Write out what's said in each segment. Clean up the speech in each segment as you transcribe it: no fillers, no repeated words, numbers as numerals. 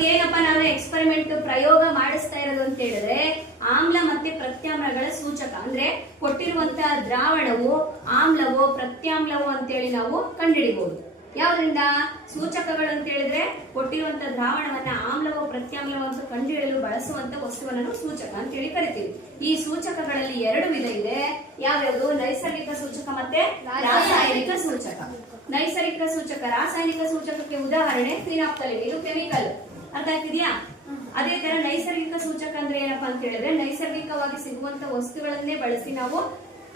ಇವತ್ತೇನಪ್ಪ ನಾನು ಎಕ್ಸ್ಪೆರಿಮೆಂಟ್ ಪ್ರಯೋಗ ಮಾಡಿಸ್ತಾ ಇರೋದು ಅಂತ ಹೇಳಿದ್ರೆ ಆಮ್ಲ ಮತ್ತೆ ಪ್ರತ್ಯಾಮ್ಲಗಳ ಸೂಚಕ ಅಂದ್ರೆ ಕೊಟ್ಟಿರುವಂತಹ ದ್ರಾವಣವು ಆಮ್ಲವೋ ಪ್ರತ್ಯಾಮ್ಲವೋ ಅಂತೇಳಿ ನಾವು ಕಂಡುಹಿಡಿಬಹುದು. ಯಾವ್ದ್ರಿಂದ? ಸೂಚಕಗಳು ಅಂತ ಹೇಳಿದ್ರೆ ಕೊಟ್ಟಿರುವಂತಹ ದ್ರಾವಣವನ್ನ ಆಮ್ಲವೋ ಪ್ರತ್ಯಾಮ್ಲವೋ ಅಂತ ಕಂಡುಹಿಡಿಯಲು ಬಳಸುವಂತ ವಸ್ತುವನ್ನು ಸೂಚಕ ಅಂತ ಹೇಳಿ ಕರಿತೀವಿ. ಈ ಸೂಚಕಗಳಲ್ಲಿ ಎರಡು ವಿಧ ಇದೆ. ಯಾವ್ಯಾವುದು? ನೈಸರ್ಗಿಕ ಸೂಚಕ ಮತ್ತೆ ರಾಸಾಯನಿಕ ಸೂಚಕ. ನೈಸರ್ಗಿಕ ಸೂಚಕ, ರಾಸಾಯನಿಕ ಸೂಚಕಕ್ಕೆ ಉದಾಹರಣೆ ಫಿನಾಪ್ತಲೀನ್, ಇದು ಕೆಮಿಕಲ್. ಅರ್ಥ ಆಗ್ತಿದ್ಯಾ? ಅದೇ ತರ ನೈಸರ್ಗಿಕ ಸೂಚಕ ಅಂದ್ರೆ ಏನಪ್ಪಾ ಅಂತ ಹೇಳಿದ್ರೆ ನೈಸರ್ಗಿಕವಾಗಿ ಸಿಗುವಂತ ವಸ್ತುಗಳನ್ನೇ ಬಳಸಿ ನಾವು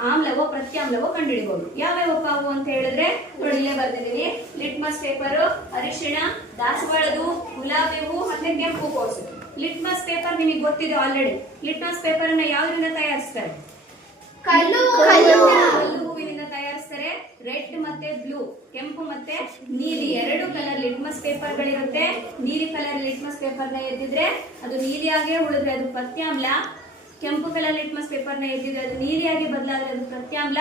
ಆಮ್ಲವೋ ಪ್ರತ್ಯಾಮ್ಲವೋ ಕಂಡುಹಿಡಿಬಹುದು. ಯಾವ್ಯಾವಪ್ಪ ಅವು ಅಂತ ಹೇಳಿದ್ರೆ ನೋಡಿ, ಇಲ್ಲೇ ಬರ್ತಿದೀನಿ. ಲಿಟ್ಮಸ್ ಪೇಪರ್, ಅರಿಶಿಣ, ದಾಸವಾಳದು, ಗುಲಾಬಿ ಹೂ ಮತ್ತೆ ಕೆಂಪು ಕೋಸು. ಲಿಟ್ಮಸ್ ಪೇಪರ್ ನಿಮಗೆ ಗೊತ್ತಿದೆ ಆಲ್ರೆಡಿ. ಲಿಟ್ಮಸ್ ಪೇಪರ್ ಅನ್ನ ಯಾವ್ದ್ರಿಂದ ತಯಾರಿಸ್ತಾರೆ? ಕಲ್ಲು ಹೂವಿನಿಂದ ತಯಾರಿಸ್ತಾರೆ. ರೆಡ್ ಮತ್ತೆ ಬ್ಲೂ, ಕೆಂಪು ಮತ್ತೆ ನೀಲಿ ಎರಡು ಕಲರ್ ಲಿಟ್ಮಸ್ ಪೇಪರ್ ಗಳಿರುತ್ತೆ. ನೀಲಿ ಕಲರ್ ಲಿಟ್ಮಸ್ ಪೇಪರ್ ನ ಎದ್ದಿದ್ರೆ ಅದು ನೀಲಿಯಾಗೆ ಉಳಿದ್ರೆ ಅದು ಪ್ರತ್ಯಾಮ್ಲ. ಕೆಂಪು ಕಲರ್ ಲಿಟ್ಮಸ್ ಪೇಪರ್ ನ ಎದ್ದಿದ್ರೆ ಅದು ನೀಲಿಯಾಗಿ ಬದಲಾದ್ರೆ ಅದು ಪ್ರತ್ಯಾಮ್ಲ.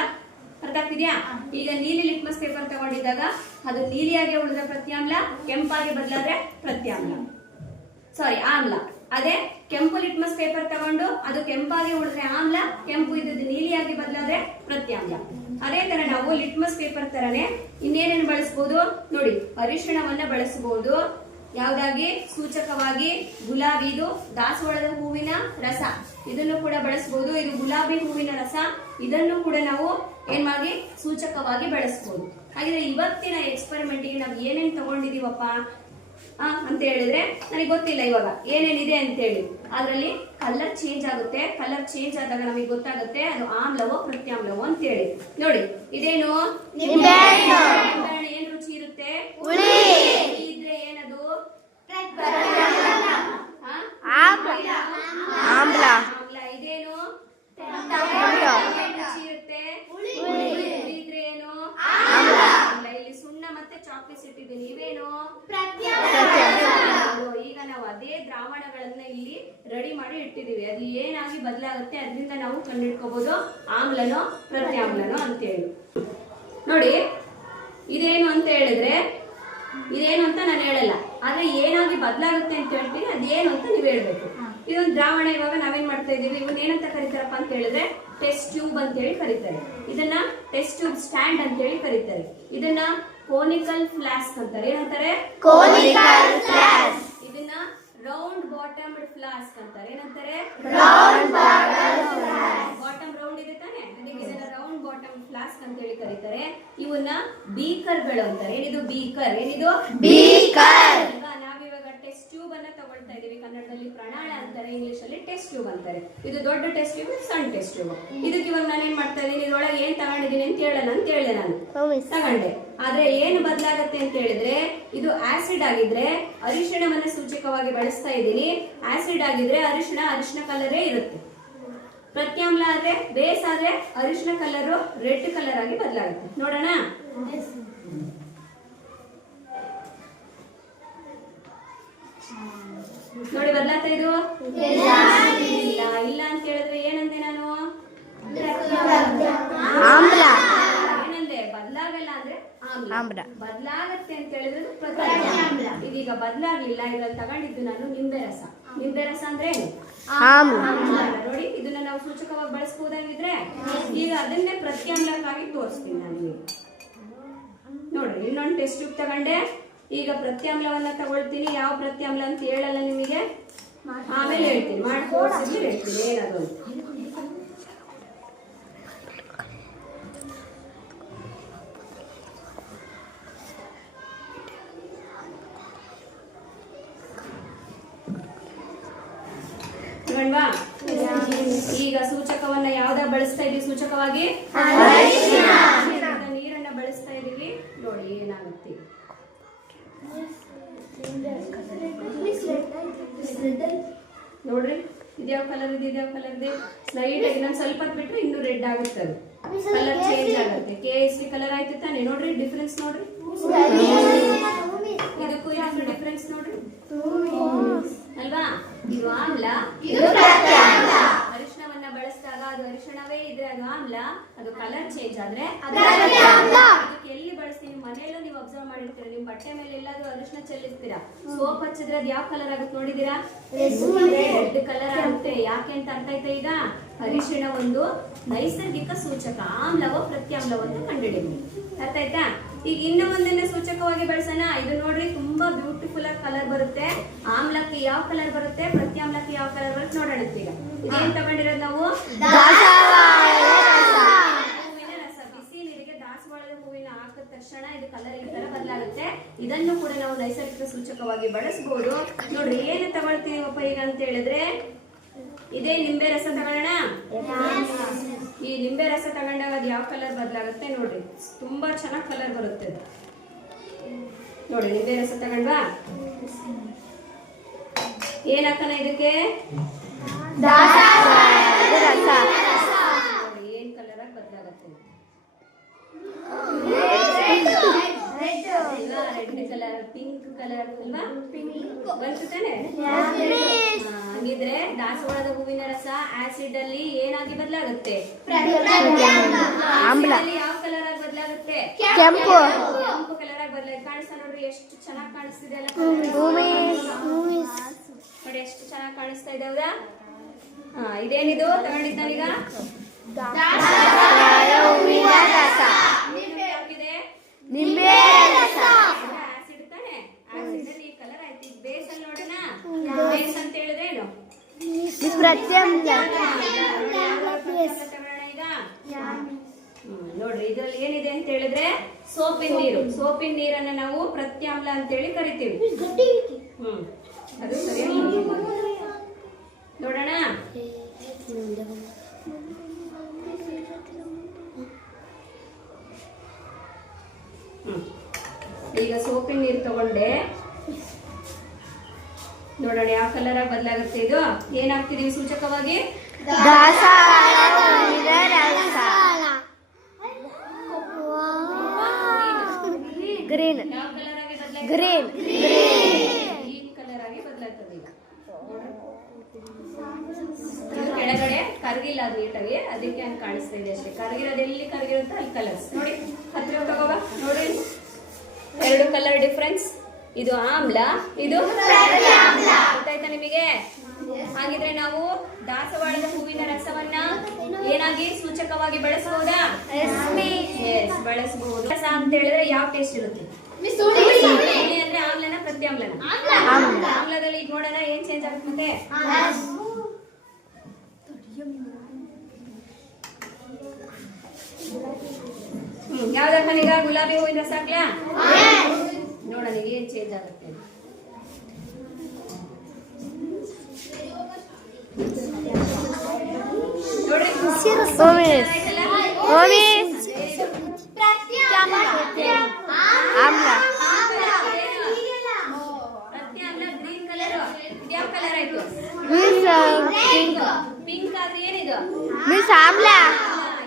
ಅರ್ಥ ಆಗ್ತಿದ್ಯಾ? ಈಗ ನೀಲಿ ಲಿಟ್ಮಸ್ ಪೇಪರ್ ತಗೊಂಡಿದ್ದಾಗ ಅದು ನೀಲಿಯಾಗಿ ಉಳಿದ್ರೆ ಪ್ರತ್ಯಾಮ್ಲ, ಕೆಂಪಾಗಿ ಬದಲಾದ್ರೆ ಪ್ರತ್ಯಾಮ್ಲ, ಸಾರಿ ಆಮ್ಲ. ಅದೇ ಕೆಂಪು ಲಿಟ್ಮಸ್ ಪೇಪರ್ ತಗೊಂಡು ಅದು ಕೆಂಪಾಗಿ ಉಳಿದ್ರೆ ಆಮ್ಲ, ಕೆಂಪು ಇದ್ದದ್ದು ನೀಲಿಯಾಗಿ ಬದಲಾದ್ರೆ ಪ್ರತ್ಯಾಮ್ಲ. ಅದೇ ತರ ನಾವು ಲಿಟ್ಮಸ್ ಪೇಪರ್ ತರನೇ ಇನ್ನೇನೇನು ಬಳಸಬಹುದು ನೋಡಿ. ಅರಿಶಿಣವನ್ನ ಬಳಸಬಹುದು. ಯಾವ್ದಾಗಿ? ಸೂಚಕವಾಗಿ ಗುಲಾಬಿದು, ದಾಸವಾಳದ ಹೂವಿನ ರಸ, ಇದನ್ನು ಕೂಡ ಬಳಸಬಹುದು. ಇದು ಗುಲಾಬಿ ಹೂವಿನ ರಸ, ಇದನ್ನು ಕೂಡ ನಾವು ಏನ್ ಮಾಡಿ ಸೂಚಕವಾಗಿ ಬಳಸಬಹುದು. ಹಾಗಿದ್ರೆ ಇವತ್ತಿನ ಎಕ್ಸ್ಪೆರಿಮೆಂಟ್ ಗೆ ನಾವು ಏನೇನ್ ತಗೊಂಡಿದೀವಪ್ಪ ಅಂತ ಹೇಳಿದ್ರೆ ನನಗೆ ಗೊತ್ತಿಲ್ಲ ಇವಾಗ ಏನೇನಿದೆ ಅಂತ ಹೇಳಿ. ಅದ್ರಲ್ಲಿ ಕಲರ್ ಚೇಂಜ್ ಆಗುತ್ತೆ. ಕಲರ್ ಚೇಂಜ್ ಆದಾಗ ನಮಗೆ ಗೊತ್ತಾಗುತ್ತೆ ಅದು ಆಮ್ಲವೋ ಪ್ರತ್ಯಾಮ್ಲವೋ ಅಂತ ಹೇಳಿ. ನೋಡಿ, ಇದೇನು ನಿಂಬೆಹಣ್ಣು. ಏನ್ ರುಚಿ ಇರುತ್ತೆ? ಇದ್ರೆ ಏನದು? ಆಮ್ಲ. ಇದೇನು? ರುಚಿ ಇರುತ್ತೆ. ಇದ್ರೆ ಏನು? ಆಮ್ಲ. ಇಲ್ಲಿ ಸುಣ್ಣ ಮತ್ತೆ ಚಾಕ್ಲೇಟ್ ಇಟ್ಟಿದ್ದೀನಿ, ಇವೇನು? ಈಗ ನಾವು ಅದೇ ದ್ರಾವಣಗಳನ್ನ ಇಲ್ಲಿ ರೆಡಿ ಮಾಡಿ ಇಟ್ಟಿದೀವಿ. ಅದು ಏನಾಗಿ ಬದಲಾಗುತ್ತೆ ಅದರಿಂದ ನಾವು ಕಂಡುಹಿಡ್ಕೋಬಹುದು ಆಮ್ಲನೋ ಪ್ರತ್ಯಾಮ್ಲನೋ ಅಂತೇಳಿ. ನೋಡಿ, ಇದೇನು ಅಂತ ಹೇಳಿದ್ರೆ ಇದೇನು ಅಂತ ನಾನು ಹೇಳಲ್ಲ, ಆದ್ರೆ ಏನಾಗಿ ಬದಲಾಗುತ್ತೆ ಅಂತ ಹೇಳ್ತೀನಿ. ಅದೇನು ಅಂತ ನೀವು ಹೇಳ್ಬೇಕು. ಇದೊಂದು ದ್ರಾವಣ. ಇವಾಗ ನಾವೇನ್ ಮಾಡ್ತಾ ಇದೀವಿ, ಇವನ್ ಏನಂತ ಕರೀತಾರಪ್ಪ ಅಂತ ಹೇಳಿದ್ರೆ ಟೆಸ್ಟ್ ಟ್ಯೂಬ್ ಅಂತ ಹೇಳಿ ಕರೀತಾರೆ. ಇದನ್ನ ಟೆಸ್ಟ್ ಟ್ಯೂಬ್ ಸ್ಟ್ಯಾಂಡ್ ಅಂತ ಹೇಳಿ ಕರೀತಾರೆ. ಇದನ್ನ ಕೋನಿಕಲ್ ಫ್ಲಾಸ್ಕ್ ಅಂತಾರೆ. ಏನಂತಾರೆ? Conical flask. ಇದನ್ನ ರೌಂಡ್ ಬಾಟಮ್ಡ್ ಫ್ಲಾಸ್ಕ್ ಅಂತಾರೆ. ಏನಂತಾರೆ? ರೌಂಡ್ ಬಾಟಮ್ ರೌಂಡ್ ಇದೆ ತಾನೆ, ಅದಕ್ಕೆ ಇದನ್ನ ರೌಂಡ್ ಬಾಟಮ್ ಫ್ಲಾಸ್ಕ್ ಅಂತ ಹೇಳಿ ಕರೀತಾರೆ. ಇವನ್ನ ಬೀಕರ್ ಗಳು ಅಂತಾರೆ. ಏನಿದು ಬೀಕರ್? ಏನಿದು ಬೀಕರ್? ನಾವಿವಾಗ ಟೆಸ್ಟ್ ಟ್ಯೂಬ್ ಅನ್ನ ತಗೊಳ್ತಾ ಇದೀವಿ. ಕನ್ನಡದಲ್ಲಿ ಪ್ರಣಾಳ ಅಂತಾರೆ, ಇಂಗ್ಲಿಷ್ ಅಲ್ಲಿ ಟೆಸ್ಟ್ ಟ್ಯೂಬ್ ಅಂತಾರೆ. ಇದು ದೊಡ್ಡ ಟೆಸ್ಟ್ ಟ್ಯೂಬ್, ಸಣ್ಣ ಟೆಸ್ಟ್ ಟ್ಯೂಬ್. ಇದಕ್ಕೆ ಇವಾಗ ನಾನು ಏನ್ ಮಾಡ್ತಾ ಇದೀನಿ, ಇದ್ರೊಳಗೆ ಏನ್ ತಗೊಂಡಿದ್ದೀನಿ ಅಂತ ಹೇಳೋಣ ಅಂತ ಹೇಳಿದೆ. ನಾನು ತಗೊಂಡೆ, ಆದ್ರೆ ಏನು ಬದಲಾಗತ್ತೆ ಅಂತ ಹೇಳಿದ್ರೆ ಇದು ಆಸಿಡ್ ಆಗಿದ್ರೆ ಅರಿಶಿಣವನ್ನ ಸೂಚಕವಾಗಿ ಬಳಸ್ತಾ ಇದ್ದೀನಿ. ಆಸಿಡ್ ಆಗಿದ್ರೆ ಅರಿಶಿಣ ಕಲರೇ ಇರುತ್ತೆ. ಪ್ರತ್ಯಾಮ್ಲ ಆದ್ರೆ ಬೇಸ್ ಆದ್ರೆ ಅರಿಶಿಣ ಕಲರ್ ರೆಡ್ ಕಲರ್ ಆಗಿ ಬದಲಾಗುತ್ತೆ. ನೋಡೋಣ. ನೋಡಿ, ಬದಲಾಗ್ತಾ ಇದು ಇಲ್ಲ ಅಂತ ಹೇಳಿದ್ರೆ ಏನಂದೆ ನಾನು? ಏನಂದೆ? ಬದಲಾಗಲ್ಲ ಅಂದ್ರೆ ಆಮ್ಲ. ಬದಲಾಗತ್ತೆ ಅಂತ ಹೇಳಿದ್ರೆ ಪ್ರತ್ಯಾಮ್ಲ. ಇದೀಗ ಬದಲಾಗಿಲ್ಲ. ಇದ್ರಲ್ಲಿ ತಗೊಂಡಿದ್ದು ನಾನು ನಿಂಬೆ ರಸ. ನಿಂಬೆ ರಸ ಅಂದ್ರೆ ಏನು? ನೋಡಿ, ಇದನ್ನ ನಾವು ಸೂಚಕವಾಗಿ ಬಳಸಬಹುದಾಗಿದ್ರೆ ಈಗ ಅದನ್ನೇ ಪ್ರತ್ಯಾಮ್ಲಕ್ಕಾಗಿ ತೋರಿಸ್ತೀನಿ ನಾನು ನಿಮಗೆ. ನೋಡ್ರಿ, ಇನ್ನೊಂದು ಟೆಸ್ಟ್ ಟ್ಯೂಬ್ ತಗೊಂಡೆ. ಈಗ ಪ್ರತ್ಯಾಮ್ಲವನ್ನ ತಗೊಳ್ತೀನಿ. ಯಾವ ಪ್ರತ್ಯಾಮ್ಲ ಅಂತ ಹೇಳಲ್ಲ ನಿಮಗೆ, ಆಮೇಲೆ ಹೇಳ್ತೀನಿ. ಮಾಡಿ ತೋರಿಸಿ ಹೇಳ್ತೀನಿ ಏನದು ಅಂತ. ಈಗ ಸೂಚಕವನ್ನ ಯಾವ್ದಾಗ ಬಳಸ್ತಾ ಇದೀವಿ? ಸೂಚಕವಾಗಿ ನೀರನ್ನ ಬಳಸ್ತಾ ಇದೀವಿ. ನೋಡಿ ಏನಾಗುತ್ತೆ. ನೋಡ್ರಿ, ಇದ್ಯಾವ ಕಲರ್ ಇದೆ, ಇದ್ಯಾವ ಕಲರ್ ಇದೆ. ಸ್ಲೈಡ್ ಆಗಿ ನಾನು ಸ್ವಲ್ಪ ಬಿಟ್ರೆ ಇನ್ನು ರೆಡ್ ಆಗುತ್ತೆ. ಅದು ಕಲರ್ ಚೇಂಜ್ ಆಗುತ್ತೆ. ಕೇಸರಿ ಕಲರ್ ಆಯ್ತು ತಾನೆ. ನೋಡ್ರಿ ಡಿಫರೆನ್ಸ್ ನೋಡ್ರಿ. ಇದಕ್ಕೂ ಇದಕ್ಕೂ ಡಿಫರೆನ್ಸ್ ನೋಡ್ರಿ ಅಲ್ವಾ? ಇದು ಆಮ್ಲ, ಅರಿಶಿಣವನ್ನ ಬಳಸಿದಾಗ ಅದು ಅರಿಶಿಣವೇ ಇದ್ರೆ ಅದು ಆಮ್ಲ. ಅದು ಕಲರ್ ಚೇಂಜ್ ಆದ್ರೆ ಅದಕ್ಕೆ ಎಲ್ಲಿ ಬಳಸ್ತೀನಿ? ಮನೆಯಲ್ಲೂ ನೀವು ಅಬ್ಸರ್ವ್ ಮಾಡಿರ್ತೀರಾ, ನಿಮ್ ಬಟ್ಟೆ ಮೇಲೆ ಎಲ್ಲಾದ್ರೂ ಅರಿಶಿನ ಚೆಲ್ಲಿರ್ತೀರಾ, ಸೋಪ್ ಹಚ್ಚಿದ್ರೆ ಅದು ಯಾವ ಕಲರ್ ಆಗುತ್ತೆ ನೋಡಿದೀರಾ? ರೆಡ್ ಕಲರ್ ಆಗುತ್ತೆ. ಯಾಕೆ ಅಂತ ಅರ್ಥ ಆಯ್ತಾ ಈಗ? ಅರಿಶಿಣ ಒಂದು ನೈಸರ್ಗಿಕ ಸೂಚಕ, ಆಮ್ಲವೋ ಪ್ರತ್ಯಾಮ್ಲವೋ ಅಂತ ಕಂಡುಹಿಡಿದ್ವಿ. ಅರ್ಥ ಆಯ್ತಾ? ಈಗ ಇನ್ನೂ ಒಂದನ್ನ ಸೂಚಕವಾಗಿ ಬಳಸೋಣ. ಇದು ನೋಡ್ರಿ ತುಂಬಾ ಬ್ಯೂಟಿಫುಲ್ ಆಗಿ ಕಲರ್ ಬರುತ್ತೆ. ಆಮ್ಲಕ್ಕೆ ಯಾವ ಕಲರ್ ಬರುತ್ತೆ, ಪ್ರತ್ಯಾಮ್ಲಕ್ಕೆ ಯಾವ ಕಲರ್ ಬರುತ್ತೆ ನೋಡೋಣ. ಈಗ ಇದೇನ್ ತಗೊಂಡಿರೋದು ನಾವು? ಹೂವಿನ ರಸ. ಬಿಸಿ ನೀರಿಗೆ ದಾಸವಾಳದ ಹೂವಿನ ಹಾಕಿದ ತಕ್ಷಣ ಇದು ಕಲರ್ ಈ ತರ ಬದಲಾಗುತ್ತೆ. ಇದನ್ನು ಕೂಡ ನಾವು ನೈಸರ್ಗಿಕ ಸೂಚಕವಾಗಿ ಬಳಸಬಹುದು. ನೋಡ್ರಿ ಏನು ತಗೊಳ್ತೀವಪ್ಪ ಈಗ ಅಂತ ಹೇಳಿದ್ರೆ, ಇದೇ ನಿಂಬೆ ರಸ ತಗೊಳ್ಳೋಣ. ಈ ನಿಂಬೆ ರಸ ತಗೊಂಡಾಗ ಅದು ಯಾವ ಕಲರ್ ಬದಲಾಗುತ್ತೆ ನೋಡ್ರಿ, ತುಂಬಾ ಚೆನ್ನಾಗಿ ಕಲರ್ ಬರುತ್ತೆ. ನೋಡಿ ನಿಂಬೆ ರಸ ತಗೊಂಡ್ವಾ? ಏನ್ ಹಾಕೋಣ ಇದಕ್ಕೆ? ಏನ್ ಕಲರ್ ಆಗಿ ಬದಲಾಗುತ್ತೆ? ರೆಡ್ ಕಲರ್, ಪಿಂಕ್ ಕಲರ್ ಅಲ್ವಾ? ಬಂತು ತಾನೆ? ಹಂಗಿದ್ರೆ ದಾಸವಾಳದ ಹೂವಿನ ರಸ ಆಸಿಡ್ ಅಲ್ಲಿ ಏನಾಗಿ ಬದಲಾಗುತ್ತೆ? ಆಮ್ಲದಲ್ಲಿ ಯಾವ ಕಲರ್ ಆಗಿ ಬದಲಾಗುತ್ತೆ? ಕೆಂಪು ಕಲರ್ ಆಗಿ ಬದಲಾಗುತ್ತೆ. ಕಾಣಿಸ್ತಾ ನೋಡ್ರಿ, ಎಷ್ಟು ಚೆನ್ನಾಗಿ ಕಾಣಿಸ್ತಿದೆ ಅಲ್ಲ? ನೋಡಿ ಎಷ್ಟು ಚೆನ್ನಾಗಿ ಕಾಣಿಸ್ತಾ ಇದೆ, ಹೌದಾ? ಇದೇನಿದು ತಗೊಂಡಿದ್ದಾನೀಗ? ನಿಂಬೆ ರಸ. ಆಸಿಡ್ ತಾನೆ? ಆಸಿಡ್ ಅಲ್ಲಿ ಈ ಕಲರ್ ಆಯ್ತು. ಈಗ ಬೇಸ್ ಅಲ್ಲಿ ನೋಡೋಣ. ಬೇಸ್ ಅಂತ ಹೇಳಿದ್ರೆ ಏನು? ನೋಡ್ರಿ ಇದ್ರಲ್ಲಿ ಏನಿದೆ ಅಂತ ಹೇಳಿದ್ರೆ ಸೋಪಿನ ನೀರು. ಸೋಪಿನ ನೀರನ್ನ ನಾವು ಪ್ರತ್ಯಾಮ್ಲ ಅಂತ ಹೇಳಿ ಕರಿತೀವಿ. ಅದು ಸರಿ ನೋಡೋಣ. ಈಗ ಸೋಪಿನ ನೀರು ತಗೊಂಡೆ, ನೋಡೋಣ ಯಾವ ಕಲರ್ ಆಗಿ ಬದಲಾಗುತ್ತೆ. ಇದು ಏನಾಗ್ತಿದೀವಿ ಸೂಚಕವಾಗಿ? ಗ್ರೀನ್. ಯಾವ ಕಲರ್ ಆಗಿ ಬದಲಾಗುತ್ತೆ? ಗ್ರೀನ್ ಕಲರ್ ಆಗಿ ಬದಲಾಗ್ತದೆ. ಇದು ಕೆಳಗಡೆ ಕರಗಿಲ್ಲ ಅದು ನೀಟಾಗಿ, ಅದಕ್ಕೆ ಹಂಗೆ ಕಾಣಿಸ್ತಾ ಇದೆ ಅಷ್ಟೇ. ಕರಗಿರೋದು ಎಲ್ಲಿ ಕರಗಿರುತ್ತೋ ಅಲ್ಲಿ ಕಲರ್ಸ್ ನೋಡಿ. ಹತ್ತಿರ ತಗೋಬ ನೋಡಿ, ಎರಡು ಕಲರ್ ಡಿಫ್ರೆನ್ಸ್. ಇದು ಆಮ್ಲ, ಇದು ಗೊತ್ತಾಯ್ತಾ ನಿಮಗೆ? ಹಾಗಿದ್ರೆ ನಾವು ದಾಸವಾಳದ ಹೂವಿನ ರಸವನ್ನ ಏನಾಗಿ ಸೂಚಕವಾಗಿ ಬಳಸಬಹುದಾ? ಬಳಸಬಹುದು. ರಸ ಅಂತ ಹೇಳಿದ್ರೆ ಯಾವ ಟೇಸ್ಟ್ ಇರುತ್ತೆ? ಅಂದ್ರೆ ಆಮ್ಲನ ಪ್ರತ್ಯಾಮ್ಲನ? ಆಮ್ಲದಲ್ಲಿ ಈಗ ನೋಡೋಣ ಏನ್ ಚೇಂಜ್ ಆಗುತ್ತೆ ಮತ್ತೆ. ಯಾವ್ದಕ್ಕನೀಗ ಗುಲಾಬಿ ಹೂವಿನ ರಸ ಹಾಕ್ಲಾ? ನೋಡೋಣ ಏನ್ ಚೇಂಜ್ ಆಗುತ್ತೆ. ನೋಡ್ರಿ ಪ್ರತ್ಯಾಮ್ಲ ಗ್ರೀನ್ ಕಲರ್. ಯಾವ ಕಲರ್ ಆಯ್ತು? ಪಿಂಕ್ ಆದ್ರೆ ಏನಿದು? ಆಮ್ಲ.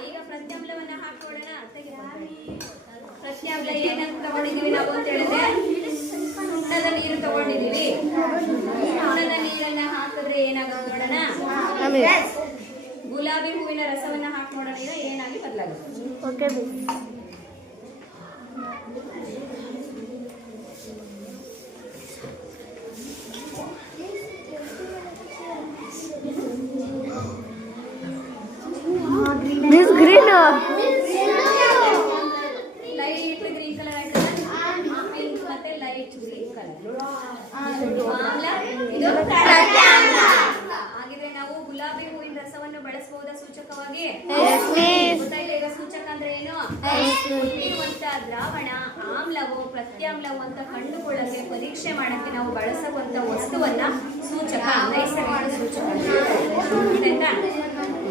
ಈಗ ಪ್ರತ್ಯಾಮ್ಲವನ್ನ ಹಾಕೋಣ. ಪ್ರತ್ಯಾಮ್ಲ ಏನಂತ ತಗೊಂಡಿದೀವಿ ನಾವು ಅಂತ ಹೇಳಿದ್ರೆ ಸುಣ್ಣದ ನೀರು ತಗೊಂಡಿದೀವಿ. ಸುಣ್ಣದ ನೀರನ್ನ ಹಾಕಿದ್ರೆ ಏನಾಗುತ್ತೆ ನೋಡೋಣ. ಗುಲಾಬಿ ಹೂವಿನ ರಸವನ್ನ ಹಾಕಿ ನೋಡೋಣ ಈಗ ಏನಾಗಿ ಬದಲಾಗುತ್ತೆ. This green. Light green colour ಆಯ್ತಲ್ಲ, ಪಿಂಕ್ ಮತ್ತೆ ಲೈಟ್ ಗ್ರೀನ್ ಕಲರ್. ಆಮ್ಲ, ಇದು ಪ್ರತ್ಯಾಮ್ಲ. ಹಾಗಿದ್ರೆ ನಾವು ಗುಲಾಬಿ ಹೂವಿನ ರಸವನ್ನು ಬಳಸಬಹುದಾ ಸೂಚಕವಾಗಿ? ಗೊತ್ತಾಯ್ತಾ ಈಗ ಸೂಚಕ ಅಂದ್ರೆ ಏನು? ಇರುವಂತ ದ್ರಾವಣ ಆಮ್ಲವೋ ಪ್ರತ್ಯಾಮ್ಲವೋ ಅಂತ ಕಂಡುಕೊಳ್ಳಕ್ಕೆ, ಪರೀಕ್ಷೆ ಮಾಡಕ್ಕೆ ನಾವು ಬಳಸುವಂತ ವಸ್ತುವನ್ನ ಸೂಚಕ, ನೈಸರ್ಗಿಕ ಸೂಚಕ.